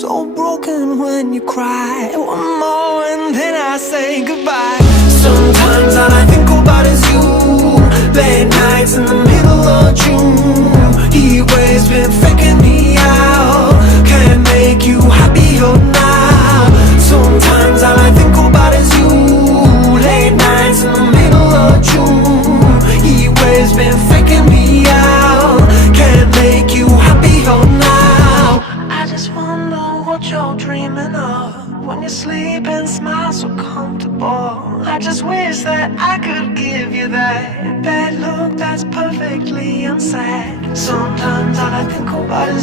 so broken when you cry. One more and then I say goodbye. Sometimes all I think about is you. Late nights in the middle of June. Heat waves been faking me out. Can't make you happier now. Sometimes all I think about is you. Late nights in the middle of June. Heat waves been faking me out. Can't make you happier now. I just wonder what you're dreaming of when you sleep and smile so comfortable. I just wish that I could give you that bad look that's perfectly unsaid. Sometimes all I think about is